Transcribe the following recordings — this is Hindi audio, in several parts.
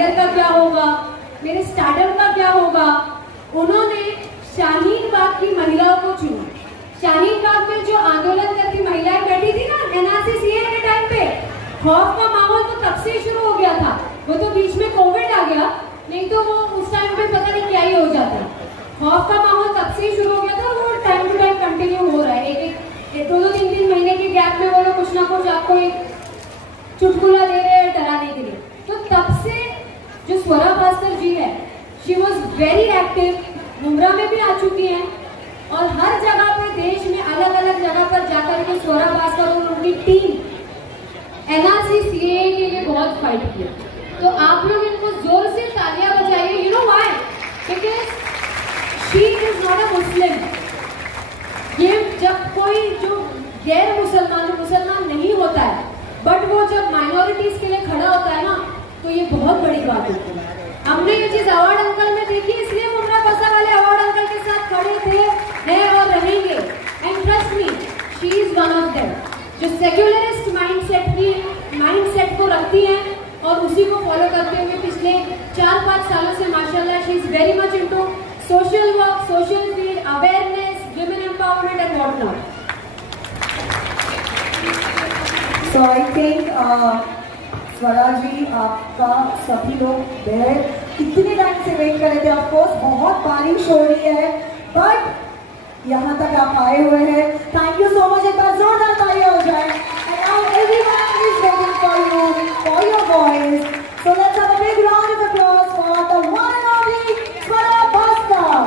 करियर का क्या होगा, मेरे स्टार्टअप का क्या होगा, उन्होंने शाहीन बाग की महिलाओं को चुना। शाहीन बाग में जो आंदोलन करती महिलाएं बैठी थी ना एनआरसी सीए के टाइम पे, खौफ का माहौल तो तब से शुरू हो गया था। वो तो बीच में कोविड आ गया, नहीं तो वो उस टाइम पे पता नहीं क्या ही हो जाता। खौफ का माहौल तब से ही शुरू हो गया था, वो टाइम टू टाइम कंटिन्यू हो रहा है। एक दो तीन महीने के गैप में वो लोग कुछ ना कुछ आपको एक चुटकुला दे रहे हैं डराने के लिए। तो तब से जो स्वरा भास्कर जी है, she was very active, Mumbra में भी आ चुकी हैं और हर जगह पे देश में अलग अलग जगह पर जाकर के स्वरा भास्कर और उनकी टीम एनआरसी सीएए के लिए बहुत फाइट किया। तो आप लोग इनको जोर से तालियां बजाइए। You know why? Because she is not a Muslim. ये जब कोई जो गैर मुसलमान नहीं होता है, बट वो जब माइनॉरिटीज के लिए खड़ा होता है ना, तो ये बहुत बड़ी बात होती है। हमने ये चीज अवार्ड अंकल में देखी, इसलिए मुमरा बसा वाले अवार्ड अंकल के साथ खड़े थे, हैं और रहेंगे। And trust me, she is one of them, जो सेक्युलरिस्ट माइंडसेट को रखती हैं और उसी को फॉलो करते हुए पिछले 4-5 सालों से माशाल्लाह she is very much into social work, social field, awareness, women empowerment and what not. So I think स्वरा जी, आपका सभी लोग कितने टाइम से वेट कर रहे थे। ऑफ कोर्स बहुत बारिश हो रही है, बट यहाँ तक आप आए हुए हैं। Thank you so much. एक बार जोरदार तालियां हो जाए। And now everyone is waiting for you, for your voice. So let's have a big round of applause for the one and only Swara Bhaskar.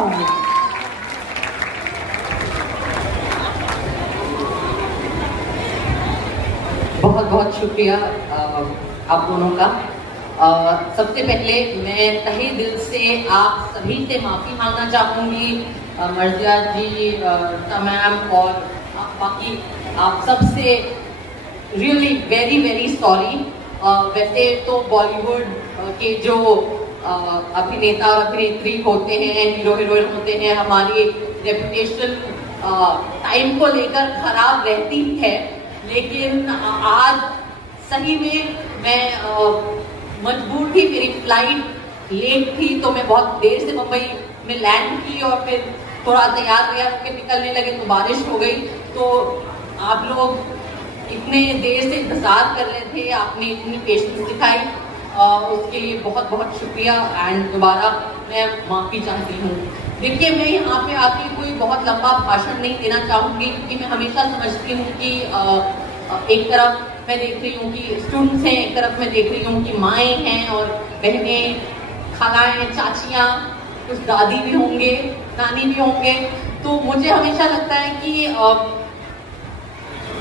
बहुत बहुत शुक्रिया आप दोनों का। सबसे पहले मैं तहे दिल से आप सभी से माफ़ी मांगना चाहूँगी, मर्जिया जी, तमाम और बाकी आप सब से रियली वेरी वेरी सॉरी। वैसे तो बॉलीवुड के जो अभिनेता और अभिनेत्री होते हैं, हीरो हीरोइन होते हैं, हमारी रेपुटेशन टाइम को लेकर खराब रहती है, लेकिन आज सही में मैं मजबूर थी, मेरी फ्लाइट लेट थी, तो मैं बहुत देर से मुंबई में लैंड की और फिर थोड़ा तैयार होकर निकलने लगे तो बारिश हो गई। तो आप लोग इतने देर से इंतज़ार कर रहे थे, आपने इतनी पेशेंस दिखाई, उसके लिए बहुत बहुत शुक्रिया। एंड दोबारा मैं माफ़ी चाहती हूँ। देखिए, मैं यहाँ पे आके कोई बहुत लंबा भाषण नहीं देना चाहूँगी, क्योंकि मैं हमेशा समझती हूँ कि एक तरफ मैं देख रही हूँ कि स्टूडेंट्स हैं, एक तरफ मैं देख रही हूँ कि माएँ हैं और बहनें, खालाएँ, चाचियाँ, कुछ दादी भी होंगे, नानी भी होंगे। तो मुझे हमेशा लगता है कि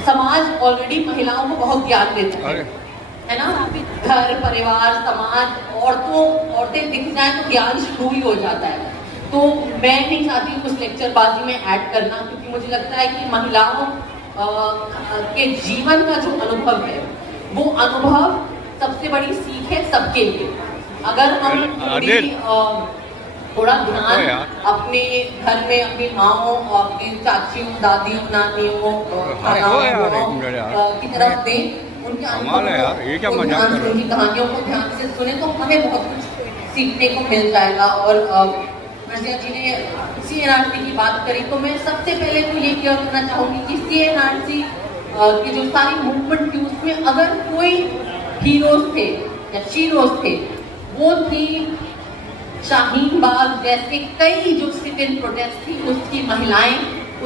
समाज ऑलरेडी महिलाओं को बहुत ज्ञान देता है ना। घर, परिवार, समाज, औरतें दिख जाए तो ज्ञान शुरू ही हो जाता है। तो मैं नहीं चाहती कुछ लेक्चरबाजी में ऐड करना, क्योंकि मुझे लगता है कि महिलाओं के जीवन का जो अनुभव है, वो अनुभव सबसे बड़ी सीख है सबके लिए। अगर हम थोड़ा ध्यान अपने घर में अपनी माओं, अपनी चाचियों, दादियों, नानियों की तरफ दें, उनके अनुभव उनकी कहानियों को ध्यान से सुने, तो हमें बहुत कुछ सीखने को मिल जाएगा। और मर्जिया जी ने CNRC की बात करी, तो मैं सबसे पहले तो ये क्लियर करना चाहूँगी कि CNRC की जो सारी मूवमेंट थी, उसमें अगर कोई हीरोज थे या शीरोज थे, वो थी शाहीन बाग जैसे कई जो सिविल प्रोटेस्ट थी, उसकी महिलाएं,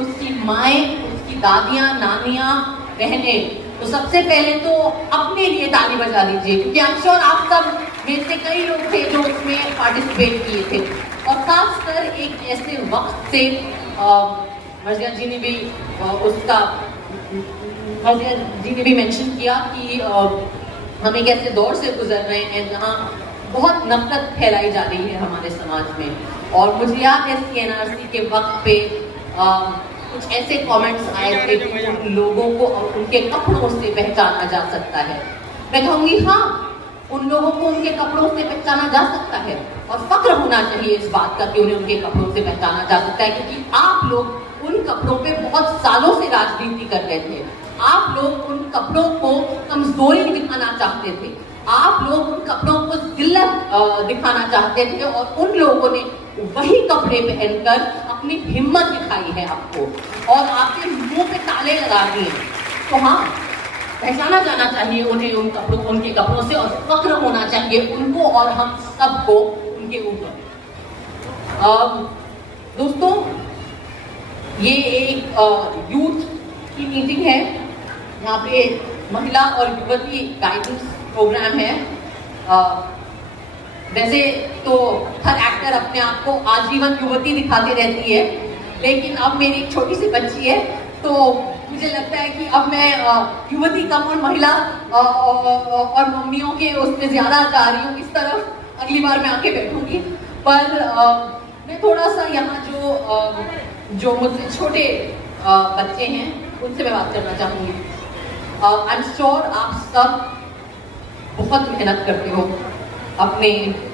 उसकी माएँ, उसकी दादियाँ, नानियाँ, बहनें। तो सबसे पहले तो अपने लिए ताली बजा दीजिए, क्योंकि आई एम श्योर आप सब में से कई लोग थे जो उसमें पार्टिसिपेट किए थे। और खासकर एक ऐसे वक्त से मर्जिया जी ने भी मर्जिया जी ने भी मेंशन किया कि हम एक ऐसे दौर से गुजर रहे हैं जहाँ बहुत नफरत फैलाई जा रही है हमारे समाज में। और मुझे याद है CNRC के वक्त पे कुछ ऐसे कमेंट्स आए थे कि उन लोगों को उनके कपड़ों से पहचाना जा सकता है। मैं कहूँगी हाँ, उन लोगों को उनके कपड़ों से पहचाना जा सकता है, और फक्र होना चाहिए इस बात का कि उन्हें उनके कपड़ों से पहचाना जा सकता है, क्योंकि आप लोग उन कपड़ों पे बहुत सालों से राजनीति कर रहे थे। आप लोग उन कपड़ों को कमजोरी दिखाना चाहते थे। आप लोग उन कपड़ों को जिल्लत दिखाना चाहते थे और उन लोगों ने वही कपड़े पहनकर अपनी हिम्मत दिखाई है आपको और आपके मुंह पे ताले लगा दिए। तो हाँ, पहचाना जाना चाहिए उन्हें उनके कपड़ों से और फक्र होना चाहिए उनको और हम सबको उनके ऊपर। दोस्तों, ये एक यूथ की मीटिंग है, यहाँ पे महिला और युवती गाइडेंस प्रोग्राम है। वैसे तो हर एक्टर अपने आप को आजीवन युवती दिखाती रहती है, लेकिन अब मेरी एक छोटी सी बच्ची है तो मुझे लगता है कि अब मैं युवती कम और महिला और मम्मियों के उसमें ज्यादा जा रही हूँ इस तरफ। अगली बार मैं आके बैठूंगी, पर मैं थोड़ा सा यहाँ जो मुझसे छोटे बच्चे हैं उनसे मैं बात करना चाहूंगी। आई एम श्योर आप सब बहुत मेहनत करते हो अपने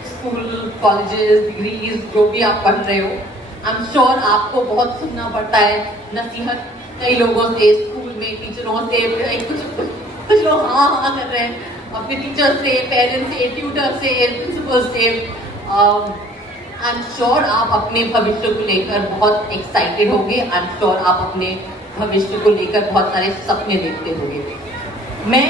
स्कूल, कॉलेजेस, डिग्रीज जो भी आप पढ़ रहे हो। आई एम श्योर आपको बहुत सुनना पड़ता है नसीहत कई लोगों से, स्कूल में टीचरों से, कुछ लोग हाँ कर रहे हैं, अपने टीचर से, पेरेंट्स से, ट्यूटर से, प्रिंसिपल से। आई एम श्योर आप अपने भविष्य को लेकर बहुत एक्साइटेड होंगे। आई एम श्योर आप अपने भविष्य को लेकर बहुत सारे सपने देखते होंगे। मैं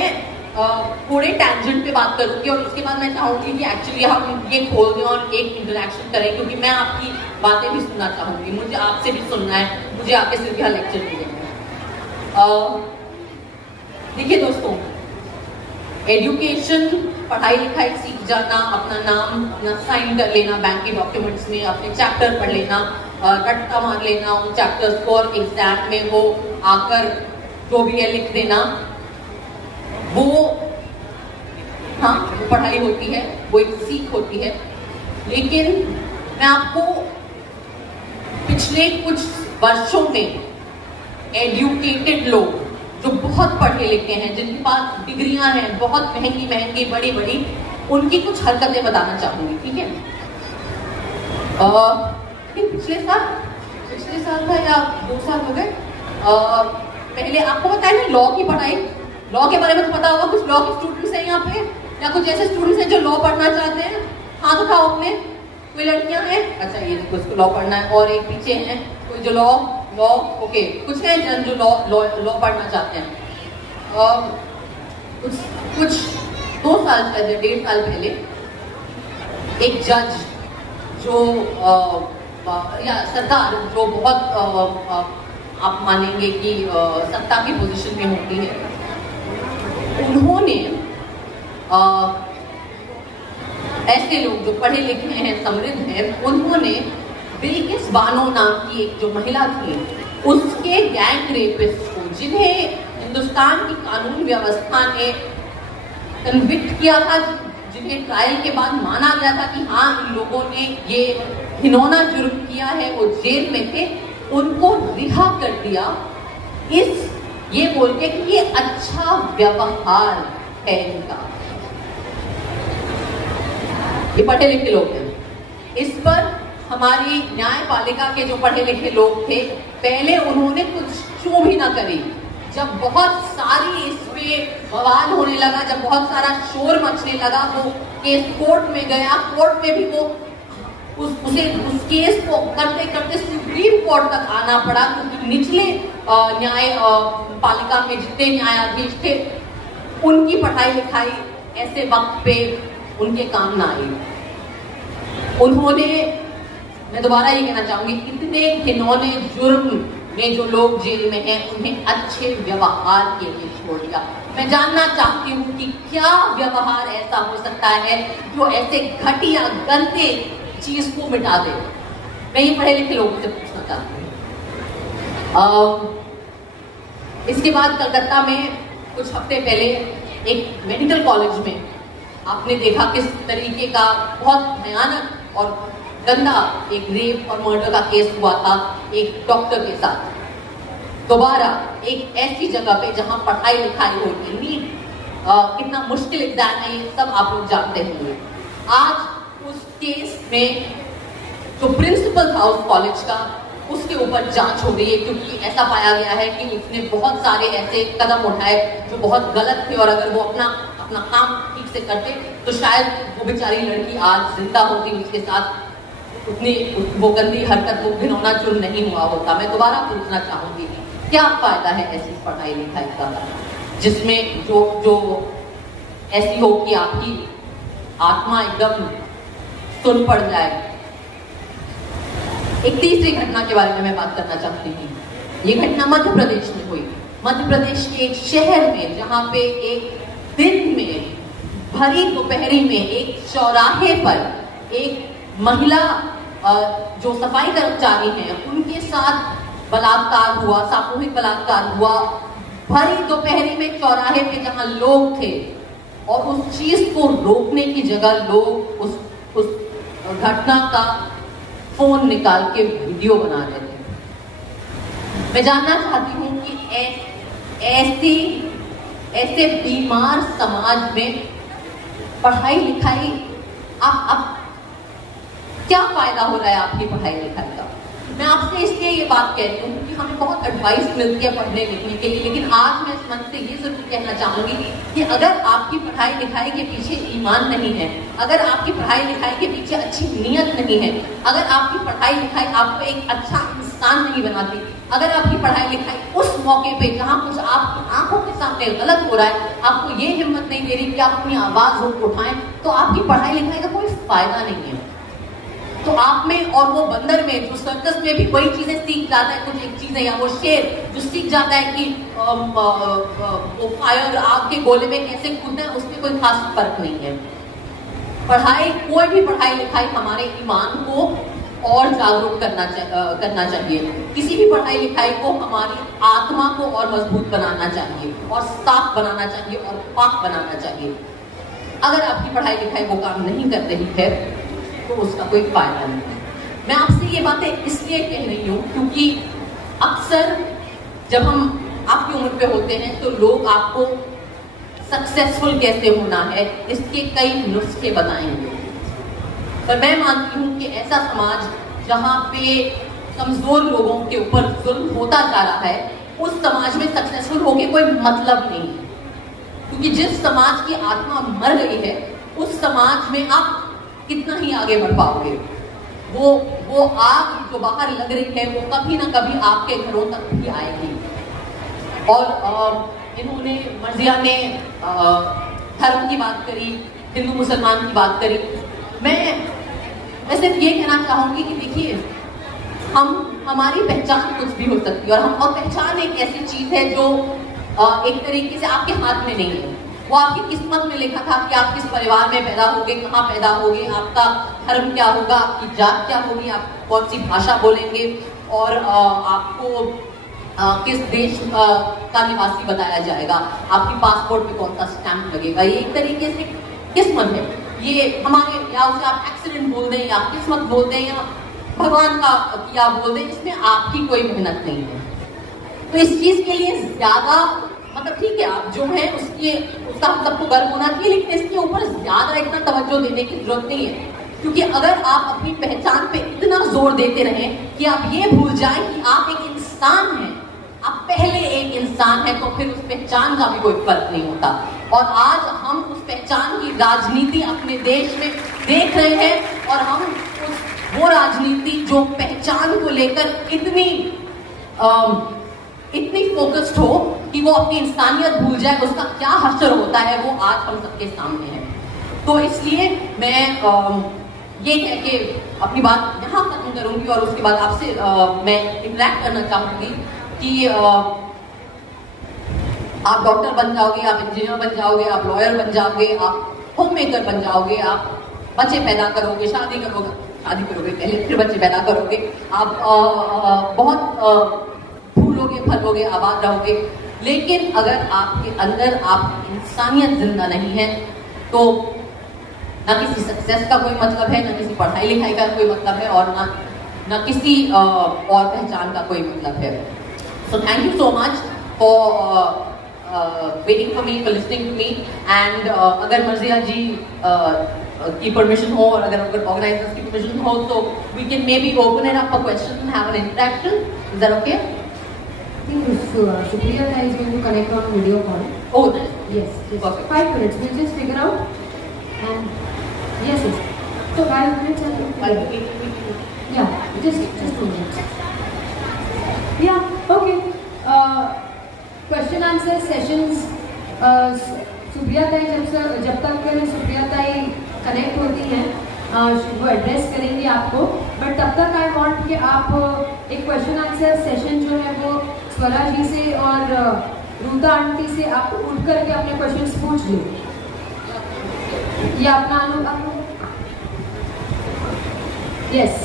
थोड़े टैंजेंट पे बात करूंगी और उसके बाद मैं चाहूंगी कि एक्चुअली हम ये खोल दें और एक इंटरेक्शन करें, क्योंकि मैं आपकी बातें भी सुनना चाहूंगी, मुझे आपसे भी सुनना है, मुझे आपके सिर्फ यहाँ लेक्चर नहीं देना। देखिए दोस्तों, एजुकेशन, पढ़ाई लिखाई सीख जाना, अपना नाम अपना साइन कर लेना बैंक के डॉक्यूमेंट्स में, अपने चैप्टर पढ़ लेना, रट्टा मार लेना उन चैप्टर्स को और एग्जाम में वो आकर जो भी है लिख देना, वो हाँ वो पढ़ाई होती है, वो एक सीख होती है। लेकिन मैं आपको पिछले कुछ वर्षों में एजुकेटेड लोग जो बहुत पढ़े लिखे हैं, जिनके पास डिग्रियां हैं, बहुत महंगी महंगी बड़ी बड़ी, उनकी कुछ हरकतें बताना चाहूंगी, ठीक है? पिछले साल था या 2 साल हो गए, पहले आपको पता है ना लॉ की पढ़ाई, लॉ के बारे में तो पता होगा। कुछ लॉ के स्टूडेंट्स हैं यहाँ पे, या कुछ ऐसे स्टूडेंट्स हैं जो लॉ पढ़ना चाहते हैं? हाथ उठाओ अपने। कोई लड़कियां हैं? अच्छा, ये देखो, इसको लॉ पढ़ना है। और एक पीछे हैं कोई जो लॉ ओके, कुछ हैं जन जो लॉ पढ़ना चाहते हैं। कुछ 2 साल शायद 1.5 साल पहले एक जज जो या सरकार जो बहुत आप मानेंगे कि सत्ता की पोजीशन में होती है, उन्होंने ऐसे लोग जो पढ़े लिखे हैं, समृद्ध हैं, उन्होंने बिल्किस बानो नाम की एक जो महिला थी, उसके गैंग रेपिस्ट को, जिन्हें हिंदुस्तान की कानून व्यवस्था ने कन्विक्ट किया था, जिन्हें ट्रायल के बाद माना गया था कि हाँ इन लोगों ने ये घिनौना जुर्म किया है, वो जेल में थे, उनको रिहा कर दिया ये बोल के कि ये अच्छा व्यवहार है इनका। ये पढ़े लिखे लोग हैं। इस पर हमारी न्यायपालिका के जो पढ़े लिखे लोग थे, पहले उन्होंने कुछ चूं भी ना करी। जब बहुत सारी इस पे बवाल होने लगा, जब बहुत सारा शोर मचने लगा, वो केस कोर्ट में गया, कोर्ट में भी वो उस केस को करते करते सुप्रीम कोर्ट तक आना पड़ा, क्योंकि निचले न्याय पालिका में जितने न्यायाधीश थे, उनकी पढ़ाई लिखाई ऐसे वक्त पे उनके काम ना आई। उन्होंने, मैं दोबारा ये कहना चाहूंगी, इतने घिनौने जुर्म में जो लोग जेल में हैं, उन्हें अच्छे व्यवहार के लिए छोड़ दिया। मैं जानना चाहती हूँ कि क्या व्यवहार ऐसा हो सकता है जो ऐसे घटिया गंदे चीज को मिटा दे। मैं ये पढ़े लिखे लोगों से पूछना चाहती हूँ। इसके बाद कलकत्ता में कुछ हफ्ते पहले एक मेडिकल कॉलेज में आपने देखा किस तरीके का बहुत भयानक और गंदा एक रेप और मर्डर का केस हुआ था एक डॉक्टर के साथ। दोबारा एक ऐसी जगह पे जहां पढ़ाई लिखाई होती, नीट कितना मुश्किल एग्जाम है, ये सब आप लोग जानते होंगे। आज उस केस में जो प्रिंसिपल था उस कॉलेज का, उसके ऊपर जांच हो रही है, क्योंकि ऐसा पाया गया है कि उसने बहुत सारे ऐसे कदम उठाए जो बहुत गलत थे, और अगर वो अपना काम ठीक से करते तो शायद वो बेचारी लड़की आज जिंदा होती, उसके साथ उतनी वो गंदी हरकत, वो घिनौना जुर्म नहीं हुआ होता। मैं दोबारा पूछना चाहूंगी, क्या फायदा है ऐसी पढ़ाई लिखाई का जिसमें जो ऐसी हो कि आपकी आत्मा एकदम सुन पड़ जाए। एक तीसरी घटना के बारे में मैं बात करना चाहती हूँ। ये घटना मध्य प्रदेश में हुई। मध्य प्रदेश के एक शहर में, जहाँ पे एक दिन में भरी दोपहरी में एक चौराहे पर एक महिला जो सफाई कर्मचारी हैं उनके साथ बलात्कार हुआ, सामूहिक बलात्कार हुआ। भरी दोपहरी में चौराहे पे जहाँ लोग थे, और उस चीज को रोकने की जगह लोग उस घटना का फोन निकाल के वीडियो बना रहे थे। मैं जानना चाहती हूँ कि ऐसे बीमार समाज में पढ़ाई लिखाई, आप क्या फायदा हो रहा है आपकी पढ़ाई लिखाई का? मैं आपसे इसलिए ये बात कहती हूँ क्योंकि हमें बहुत एडवाइस मिलती है पढ़ने लिखने के लिए, लेकिन आज मैं इस मंच से ये जरूर कहना चाहूंगी कि अगर आपकी पढ़ाई लिखाई के पीछे ईमान नहीं है, अगर आपकी पढ़ाई लिखाई के पीछे अच्छी नीयत नहीं है, अगर आपकी पढ़ाई लिखाई आपको एक अच्छा इंसान नहीं बनाती, अगर आपकी पढ़ाई लिखाई उस मौके पे जहाँ कुछ आपकी आंखों के सामने गलत हो रहा है आपको ये हिम्मत नहीं दे रही कि आप अपनी आवाज उठाएं, तो आपकी पढ़ाई लिखाई का कोई फायदा नहीं है। तो आप में और वो बंदर में, जो सर्कस में भी वही चीजें सीख जाता है, कुछ एक चीजें, या वो शेर जो सीख जाता है कि वो फायर, आग के गोले में कैसे कूदना है, उसमें कोई खास फर्क नहीं है। पढ़ाई, कोई भी पढ़ाई लिखाई हमारे ईमान को और जागरूक करना चाहिए। किसी भी पढ़ाई लिखाई को हमारी आत्मा को और मजबूत बनाना चाहिए, और साफ बनाना चाहिए, और पाक बनाना चाहिए। अगर आपकी पढ़ाई लिखाई वो काम नहीं कर रही है तो उसका कोई फायदा नहीं है। मैं आपसे ये बातें इसलिए कह रही हूँ क्योंकि अक्सर जब हम आपकी उम्र पे होते हैं तो लोग आपको सक्सेसफुल कैसे होना है इसके कई नुस्खे बताएंगे, पर मैं मानती हूँ कि ऐसा समाज जहाँ पे कमजोर लोगों के ऊपर जुल्म होता जा रहा है, उस समाज में सक्सेसफुल होके कोई मतलब नहीं है। क्योंकि जिस समाज की आत्मा मर गई है उस समाज में आप कितना ही आगे बढ़ पाओगे। वो आग जो बाहर लग रही है वो कभी ना कभी आपके घरों तक भी आएगी। और इन्होंने, मर्जिया ने धर्म की बात करी, हिंदू मुसलमान की बात करी। मैं सिर्फ ये कहना चाहूंगी कि देखिए, हमारी पहचान कुछ भी हो सकती है, और पहचान एक ऐसी चीज है जो एक तरीके से आपके हाथ में नहीं है। वो आपकी किस्मत में लिखा था कि आप किस परिवार में पैदा होगे, कहाँ पैदा होगे, आपका धर्म क्या होगा, आपकी जात क्या होगी, आप कौन सी भाषा बोलेंगे, और आपको किस देश का निवासी बताया जाएगा, आपकी पासपोर्ट पे कौन सा स्टैंप लगेगा। ये एक तरीके से किस्मत है। ये हमारे, या उसे आप एक्सीडेंट बोल दें, या किस्मत बोल दें, या भगवान का किया बोल दें, इसमें आपकी कोई मेहनत नहीं है। तो इस चीज के लिए ज्यादा, मतलब ठीक है, आप जो है उसका हम सबको गर्व होना चाहिए, लेकिन इसके ऊपर ज्यादा इतना तवज्जो देने की जरूरत नहीं है। क्योंकि अगर आप अपनी पहचान पे इतना जोर देते रहें कि आप ये भूल जाएं कि आप एक इंसान हैं, आप पहले एक इंसान हैं, तो फिर उस पहचान का भी कोई फर्क नहीं होता। और आज हम उस पहचान की राजनीति अपने देश में देख रहे हैं, और हम वो राजनीति जो पहचान को लेकर इतनी फोकस्ड हो कि वो अपनी इंसानियत भूल जाए, उसका क्या हश्र होता है वो आज हम सबके सामने है। तो इसलिए मैं ये कह के अपनी बात यहाँ खत्म करूंगी, और उसके बाद आपसे मैं इंटरेक्ट करना चाहूंगी कि आप डॉक्टर बन जाओगे, आप इंजीनियर बन जाओगे, आप लॉयर बन जाओगे, आप होम मेकर बन जाओगे, आप बच्चे पैदा करोगे, शादी करोगे पहले, फिर बच्चे पैदा करोगे, आप बहुत फूलोगे, फलोगे, आबाद रहोगे, लेकिन अगर आपके अंदर आप इंसानियत जिंदा नहीं है तो ना किसी सक्सेस का कोई मतलब है, ना किसी पढ़ाई लिखाई का कोई मतलब है, और ना किसी और पहचान का कोई मतलब है। So thank you so much for waiting for me, for listening to me. And अगर मर्जिया जी की परमिशन हो और अगर ऑर्गेनाइजर्स की परमिशन हो तो we can maybe open it up for question and have an interaction. Is that okay? I think Supriya is going to connect on video call. Oh, nice. Yes, just Perfect. 5 minutes. We'll just figure out. And yes. So 5 minutes and yeah, just 2 minutes. Yeah, okay. Question answer sessions. Supriya ताई जब तक सुप्रिया ताई कनेक्ट होती हैं वो एड्रेस करेंगी आपको, बट तब तक आई वांट कि आप एक क्वेश्चन आंसर सेशन जो है वो स्वरा जी से और रूता आंटी से आप उठ करके अपने क्वेश्चंस पूछ लो. ये अपना यस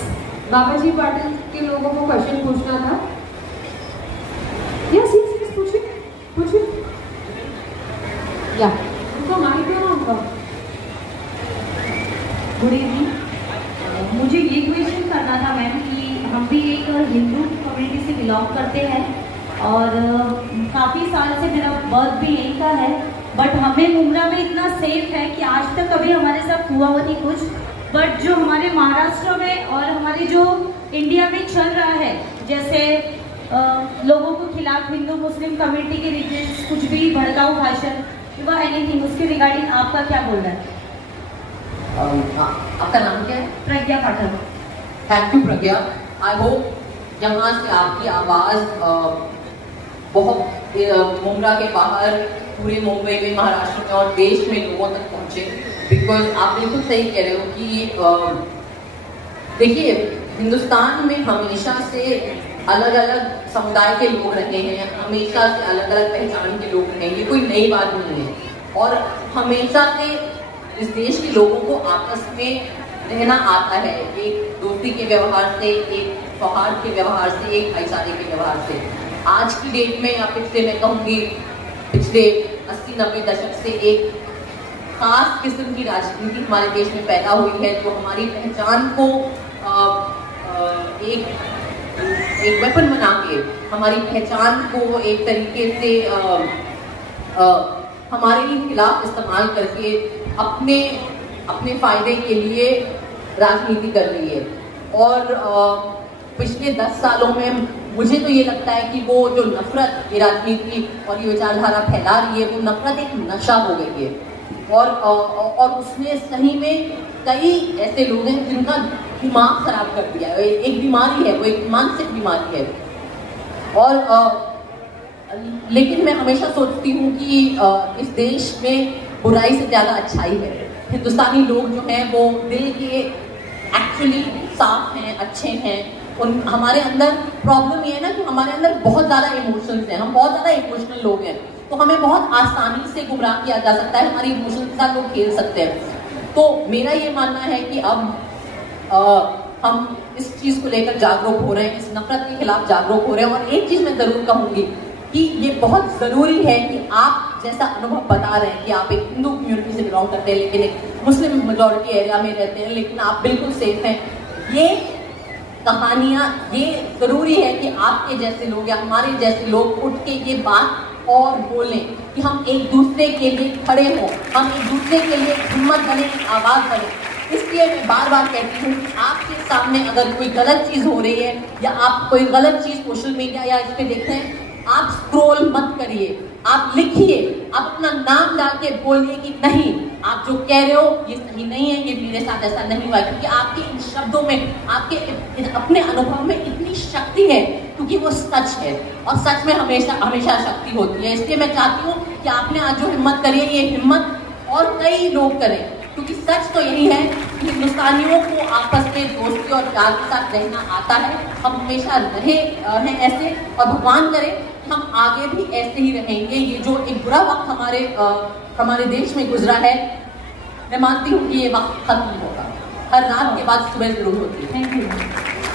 बाबा जी पाटिल के लोगों को क्वेश्चन पूछना था. यस यस यस पूछिए या उनको माइक दो ना उनको. Good evening. मुझे ये क्वेश्चन करना था मैम कि हम भी एक हिंदू कम्युनिटी से बिलोंग करते हैं और काफ़ी साल से मेरा बर्थ भी यहीं का है, बट हमें मुंब्रा में इतना सेफ है कि आज तक कभी हमारे साथ हुआ नहीं कुछ. बट जो हमारे महाराष्ट्र में और हमारे जो इंडिया में चल रहा है, जैसे लोगों के खिलाफ हिंदू मुस्लिम कम्युनिटी के रिलेटेड कुछ भी भड़काऊ भाषण या एनीथिंग, उसके रिगार्डिंग आपका क्या बोलना है? आपका नाम क्या है? Pragya Pathak. Thank you Pragya. I hope यहाँ से आपकी आवाज़ बहुत मुंब्रा के बाहर पूरे मुंबई में, महाराष्ट्र में और देश में लोगों तक पहुँचे. बिकॉज आप बिल्कुल सही कह रहे हो कि देखिए हिंदुस्तान में हमेशा से अलग अलग समुदाय के लोग रहे हैं, हमेशा से अलग अलग पहचान के लोग रहे हैं. ये कोई नई बात नहीं है और हमेशा से इस देश के लोगों को आपस में रहना आता है, एक दोस्ती के व्यवहार से, एक सौहार्द के व्यवहार से, एक भाईचारे के व्यवहार से. आज की डेट में या पिछले मैं कहूँगी पिछले 80-90 दशक से एक खास किस्म की राजनीति हमारे देश में पैदा हुई है जो हमारी पहचान को एक वेपन बना के, हमारी पहचान को एक तरीके से हमारे ही खिलाफ इस्तेमाल करके अपने फायदे के लिए राजनीति कर रही है. और पिछले 10 सालों में मुझे तो ये लगता है कि वो जो नफरत ये राजनीति और ये विचारधारा फैला रही है, वो नफरत एक नशा हो गई है. और उसमें सही में कई ऐसे लोग हैं जिनका दिमाग खराब कर दिया है. एक बीमारी है, वो एक मानसिक बीमारी है. और लेकिन मैं हमेशा सोचती हूँ कि इस देश में बुराई से ज़्यादा अच्छाई है. हिंदुस्तानी लोग जो हैं वो दिल के एक्चुअली साफ हैं, अच्छे हैं. हमारे अंदर प्रॉब्लम ये है ना कि हमारे अंदर बहुत ज़्यादा इमोशंस हैं, हम बहुत ज़्यादा इमोशनल लोग हैं, तो हमें बहुत आसानी से गुमराह किया जा सकता है, हमारी इमोशन के साथ लोग खेल सकते हैं. तो मेरा ये मानना है कि अब हम इस चीज़ को लेकर जागरूक हो रहे हैं, इस नफरत के खिलाफ जागरूक हो रहे हैं. और एक चीज़ मैं ज़रूर कहूँगी कि ये बहुत ज़रूरी है कि आप जैसा अनुभव बता रहे हैं कि आप एक हिंदू कम्युनिटी से बिलोंग करते हैं लेकिन एक मुस्लिम मेजॉरिटी एरिया में रहते हैं, लेकिन आप बिल्कुल सेफ हैं. ये कहानियाँ, ये ज़रूरी है कि आपके जैसे लोग या हमारे जैसे लोग उठ के ये बात और बोलें कि हम एक दूसरे के लिए खड़े हों, हम एक दूसरे के लिए हिम्मत बने, एक आवाज़ बने. इसलिए मैं बार बार कहती हूँ कि आपके सामने अगर कोई गलत चीज़ हो रही है या आप कोई गलत चीज़ सोशल मीडिया या इस पर देखते हैं, आप स्क्रॉल मत करिए, आप लिखिए, आप अपना नाम डाल के बोलिए कि नहीं, आप जो कह रहे हो ये सही नहीं है, ये मेरे साथ ऐसा नहीं हुआ. क्योंकि आपके इन शब्दों में, आपके अपने अनुभव में इतनी शक्ति है, क्योंकि वो सच है और सच में हमेशा हमेशा शक्ति होती है. इसलिए मैं चाहती हूँ कि आपने आज जो हिम्मत करी है, ये हिम्मत और कई लोग करें, क्योंकि सच तो यही है कि हिंदुस्तानियों को आपस में दोस्ती और प्यार के साथ रहना आता है. हम हमेशा रहे हैं ऐसे और भगवान करे हम आगे भी ऐसे ही रहेंगे. ये जो एक बुरा वक्त हमारे देश में गुजरा है, मैं मानती हूँ कि ये वक्त खत्म होगा. हर रात के बाद सुबह जरूर होती है. Thank you.